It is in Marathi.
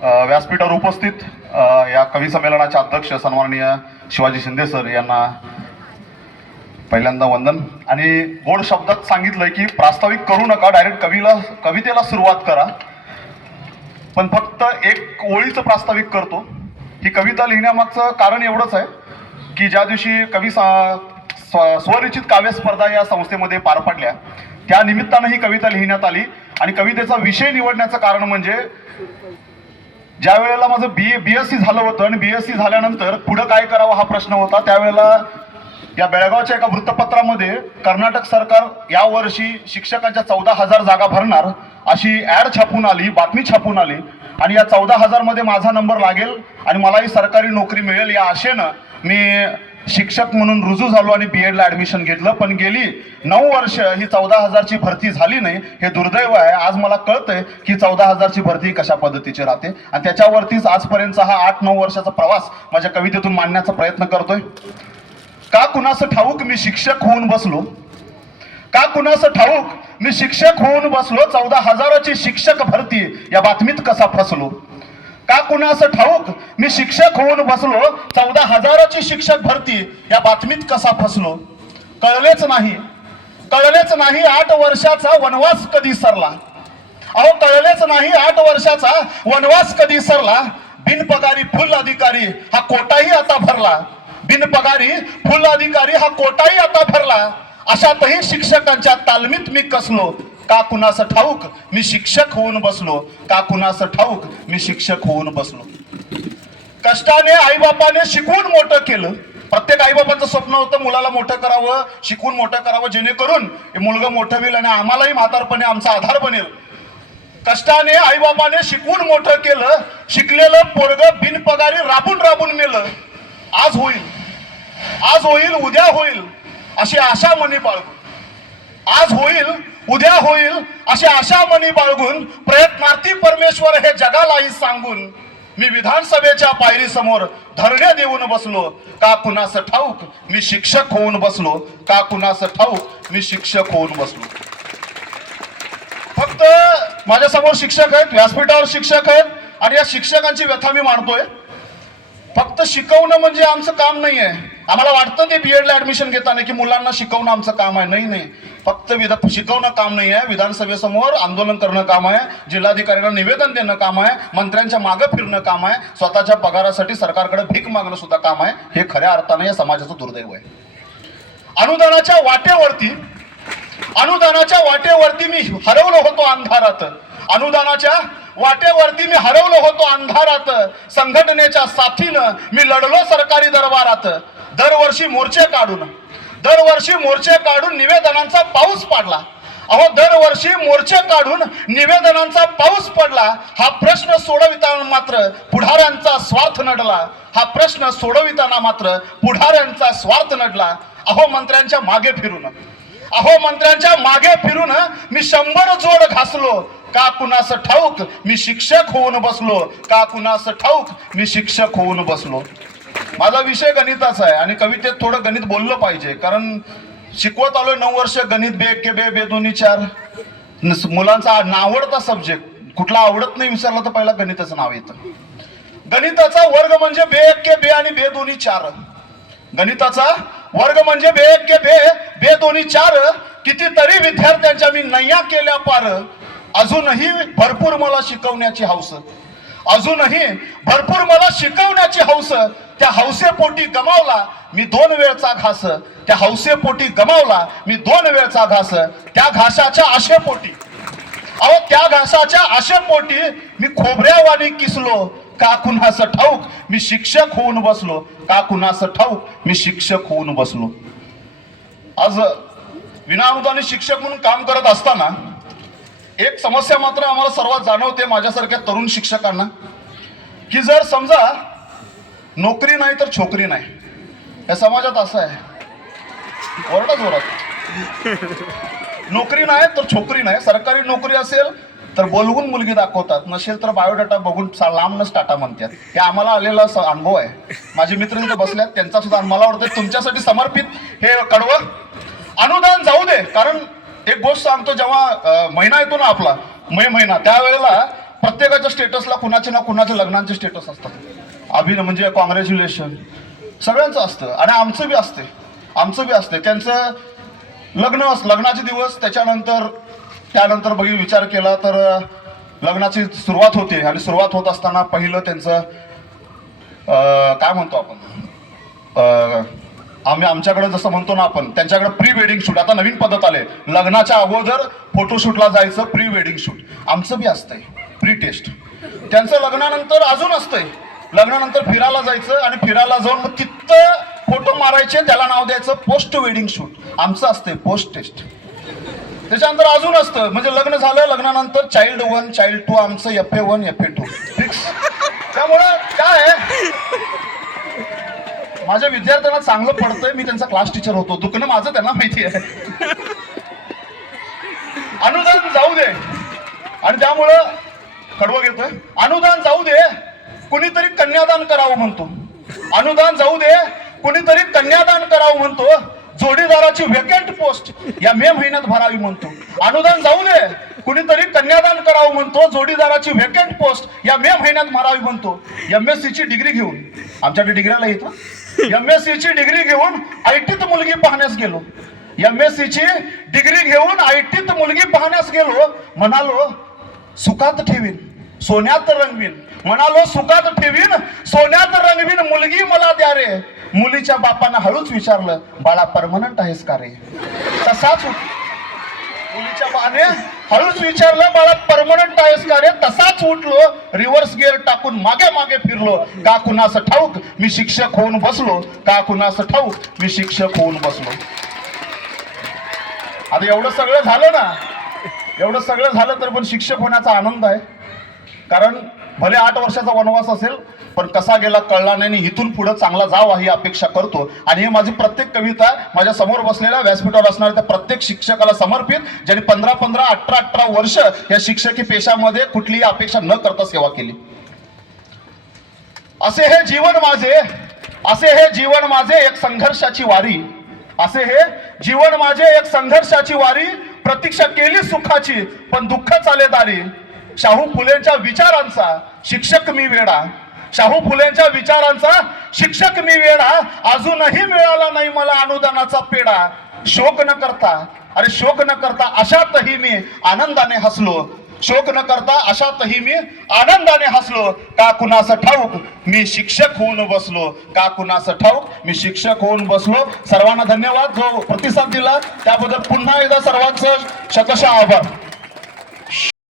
व्यासपीठावर उपस्थित या कवी संमेलनाचे अध्यक्ष सन्माननीय शिवाजी शिंदे सर यांना पहिल्यांदा वंदन. आणि गोड शब्दात सांगितलंय की प्रास्ताविक करू नका, डायरेक्ट कवितेला सुरुवात करा. पण फक्त एक ओळीचं प्रास्ताविक करतो. ही कविता लिहिण्यामागचं कारण एवढंच आहे की ज्या दिवशी स्वरचित काव्य स्पर्धा या संस्थेमध्ये पार पडल्या त्या निमित्तानं ही कविता लिहिण्यात आली. आणि कवितेचा विषय निवडण्याचं कारण म्हणजे ज्या वेळेला माझं बीएससी झालं होतं आणि बीएससी झाल्यानंतर पुढं काय करावं हा प्रश्न होता. त्यावेळेला या बेळगावच्या एका वृत्तपत्रामध्ये कर्नाटक सरकार यावर्षी शिक्षकांच्या 14,000 जागा भरणार अशी ऍड छापून आली, बातमी छापून आली. आणि या 14,000 मध्ये माझा नंबर लागेल आणि मलाही सरकारी नोकरी मिळेल या आशेनं मी शिक्षक म्हणून रुजू झालो आणि बीएडला ऍडमिशन घेतलं. पण गेली 9 वर्ष ही 14,000ची भरती झाली नाही. हे दुर्दैव आहे. आज मला कळतंय की 14,000ची भरती कशा पद्धतीची राहते आणि त्याच्यावरतीच आजपर्यंतचा हा 8-9 वर्षाचा प्रवास माझ्या कवितेतून मांडण्याचा प्रयत्न करतोय. का कुणाचं ठाऊक मी शिक्षक होऊन बसलो, का कुणाचं ठाऊक मी शिक्षक होऊन बसलो, 14,000ची शिक्षक भरती या बातमीत कसा फसलो. का कुणाचं ठाऊक मी शिक्षक होऊन बसलो, 14,000ची शिक्षक भरती या बातमीत कसा फसलो. कळलेच नाही 8 वर्षाचा वनवास कधी सरला. अहो कळलेच नाही 8 वर्षाचा वनवास कधी सरला. बिनपगारी फुल अधिकारी हा कोटाही आता भरला. बिनपगारी फुल अधिकारी हा कोटाही आता भरला. अशातही शिक्षकांच्या तालमीत मी कसलो. का कुणाचं ठाऊक मी शिक्षक होऊन बसलो, का कुणाचं ठाऊक मी शिक्षक होऊन बसलो. कष्टाने आईबापाने शिकवून मोठं केलं. प्रत्येक आईबापाचं स्वप्न होतं मुलाला मोठं करावं, शिकून मोठं करावं, जेणेकरून मुलगा मोठं होईल आणि आम्हालाही म्हातारपणे आमचा आधार बनेल. कष्टाने आईबापाने शिकवून मोठं केलं. शिकलेलं पोरगं बिनपगारी राबून मेलं. आज होईल उद्या होईल अशी आशा मनी बाळगून, आज होईल उद्या होईल अशी आशा मनी बाळगून प्रयत्नार्थी परमेश्वर हे जगालाही सांगून मी विधानसभेच्या पायरी समोर धरणे देऊन बसलो. का कुणाचं ठाऊक मी शिक्षक होऊन बसलो, का कुणाचं ठाऊक मी शिक्षक होऊन बसलो. फक्त माझ्या समोर शिक्षक आहेत, व्यासपीठावर शिक्षक आहेत आणि या शिक्षकांची व्यथा मी मांडतोय. फक्त शिकवणं म्हणजे आमचं काम नाही आहे. आम्हाला वाटतं ते बीएडला ऍडमिशन घेताना की मुलांना शिकवणं आमचं काम आहे. नाही, फक्त शिकवणं काम नाही आहे. विधानसभेसमोर आंदोलन करणं काम आहे, जिल्हाधिकाऱ्यांना निवेदन देणं काम आहे, मंत्र्यांच्या मागं फिरणं काम आहे, स्वतःच्या पगारासाठी सरकारकडे भीक मागणं सुद्धा काम आहे. हे खऱ्या अर्थाने या समाजाचं दुर्दैव आहे. अनुदानाच्या वाटेवरती मी हरवलो होतो अंधारात. अनुदानाच्या वाटेवरती मी हरवलो होतो अंधारात. संघटनेच्या साथीनं मी लढलो सरकारी दरबारात. दरवर्षी मोर्चे काढून निवेदनांचा पाऊस पडला. अहो दरवर्षी मोर्चे काढून निवेदनांचा पाऊस पडला. हा प्रश्न सोडविताना मात्र पुढाऱ्यांचा स्वार्थ नडला. हा प्रश्न सोडविताना मात्र पुढाऱ्यांचा स्वार्थ नडला. अहो मंत्र्यांच्या मागे फिरून मी 100 जोड घासलो. का कुणाचं ठाऊक मी शिक्षक होऊन बसलो, का कुणाचं ठाऊक मी शिक्षक होऊन बसलो. माझा विषय गणिताचा आहे आणि कवितेत थोडं गणित बोललं पाहिजे, कारण शिकवत आलोय 9 वर्ष गणित. बे एक के बे, बे दोन्ही चार. मुलांचा आवडता सब्जेक्ट कुठला आवडत नाही विचारला तर पहिला गणिताचं नाव येतं. गणिताचा वर्ग म्हणजे बे एक के बे आणि बे दोन्ही चार. गणिताचा वर्ग म्हणजे बे एक के बे, बे दोन्ही चार. कितीतरी विद्यार्थ्यांच्या मी नय्या केल्या पार. अजूनही भरपूर मला शिकवण्याची हौस. त्या हौसेपोटी गमावला मी 2 वेळचा घास. त्या हौसेपोटी गमावला मी 2 वेळचा घास. त्या घासाच्या आशेपोटी मी खोबऱ्यावानी किसलो. का कुणाचं ठाऊक मी शिक्षक होऊन बसलो, का कुणाचं ठाऊक मी शिक्षक होऊन बसलो. आज विनाअनुदानित शिक्षक म्हणून काम करत असताना एक समस्या मात्र आम्हाला सर्वात जाणवते माझ्यासारख्या तरुण शिक्षकांना, की जर समजा नोकरी नाही तर छोकरी नाही. या समाजात असं आहे, ओरडा जोरात. नोकरी नाही तर छोकरी नाही. सरकारी नोकरी असेल तर बोलवून मुलगी दाखवतात, नसेल तर बायोडाटा बघून लांबनच टाटा म्हणतात. हे आम्हाला आलेला अनुभव आहे. माझे मित्र तिथे बसल्यात, त्यांचा सुद्धा मला वाटतं तुमच्यासाठी समर्पित हे कडवं. अनुदान जाऊ दे, कारण एक गोष्ट सांगतो, जेव्हा महिना येतो ना आपला मे महिना, त्यावेळेला प्रत्येकाच्या स्टेटसला कुणाचे ना कुणाचे लग्नांचे स्टेटस असतात. म्हणजे कॉंग्रॅच्युलेशन सगळ्यांचं असतं आणि आमचं बी असते. त्यांचं लग्नाचे दिवस त्यानंतर विचार केला तर लग्नाची सुरुवात होते आणि सुरुवात होत असताना पहिलं त्यांचं काय म्हणतो आपण आमच्याकडे जसं म्हणतो ना आपण त्यांच्याकडे प्री वेडिंग शूट. आता नवीन पद्धत आले, लग्नाच्या अगोदर फोटोशूटला जायचं, प्री वेडिंग शूट. आमचं बी असतंय प्री टेस्ट. त्यांचं लग्नानंतर अजून असतंय, लग्नानंतर फिरायला जायचं आणि फिरायला जाऊन मग तिथं फोटो मारायचे, त्याला नाव द्यायचं पोस्ट वेडिंग शूट. आमचं असतंय पोस्ट टेस्ट. त्याच्यानंतर अजून असतं, म्हणजे लग्न झालं, लग्नानंतर चाइल्ड 1 चाइल्ड 2 आमचं FA1 FA2 फिक्स. त्यामुळं काय आहे, माझ्या विद्यार्थ्यांना चांगलं पडतंय, मी त्यांचा क्लास टीचर होतो, दुखणं माझं त्यांना माहिती आहे. अनुदान जाऊ दे, आणि त्यामुळं कडवं घेतोय, अनुदान जाऊ दे कुणीतरी कन्यादान करावं म्हणतो. अनुदान जाऊ दे कुणीतरी कन्यादान करावं म्हणतो. जोडीदाराची वेकेंट पोस्ट या मे महिन्यात भरावी म्हणतो. अनुदान जाऊ दे कुणीतरी कन्यादान करावं म्हणतो. जोडीदाराची वेकेंट पोस्ट या मे महिन्यात भरावी म्हणतो. MSc ची डिग्री घेऊन, आमच्याकडे डिग्रीला येतो, MSc ची डिग्री घेऊन ITत मुलगी पाहण्यास गेलो. MSc ची डिग्री घेऊन ITत मुलगी पाहण्यास गेलो. म्हणालो सुखात ठेवीन सोन्यात रंगवीन, म्हणालो सुखात ठेवीन सोन्यात रंगवीन, मुलगी मला द्या रे. मुलीच्या बापानं हळूच विचारलं, बाळा परमनंट आहेस का रे? तसाच मुलीच्या बाने हळूच विचारलं, बाळा परमनंट आहेस का रे? तसाच उठलो, रिव्हर्स गिअर टाकून मागे मागे फिरलो. का कुणास ठाऊक मी शिक्षक होऊन बसलो, का कुणास ठाऊक मी शिक्षक होऊन बसलो. आता एवढं सगळं झालं तर पण शिक्षक होण्याचा आनंद आहे. कारण भले 8 वर्षाचा वनवास असेल, पण कसा गेला कळला नाही, आणि इथून पुढे चांगला जावा ही अपेक्षा करतो. आणि ही माझी प्रत्येक कविता माझ्या समोर बसलेल्या व्यासपीठावर असणाऱ्या त्या प्रत्येक शिक्षकाला समर्पित, ज्यांनी 15-15, 18-18 वर्ष या शिक्षकी पेशामध्ये कुठलीही अपेक्षा न करता सेवा केली. असे हे जीवन माझे एक संघर्षाची वारी, असे हे जीवन माझे एक संघर्षाची वारी. प्रतीक्षा केली सुखाची पण दुःख चाले दारी. शाहू फुलेंच्या विचारांचा शिक्षक मी वेडा, शाहू फुलेंच्या विचारांचा शिक्षक मी वेडा. अजूनही मिळाला नाही मला अनुदानाचा पेढा. शोक न करता अशातही मी आनंदाने हसलो. शोक न करता अशातही मी आनंदाने हसलो. का कुणास ठाऊक मी शिक्षक होऊन बसलो, का कुणास ठाऊक मी शिक्षक होऊन बसलो. सर्वांना धन्यवाद, जो प्रतिसाद दिला त्याबद्दल पुन्हा एकदा सर्वांचं शतशः आभार.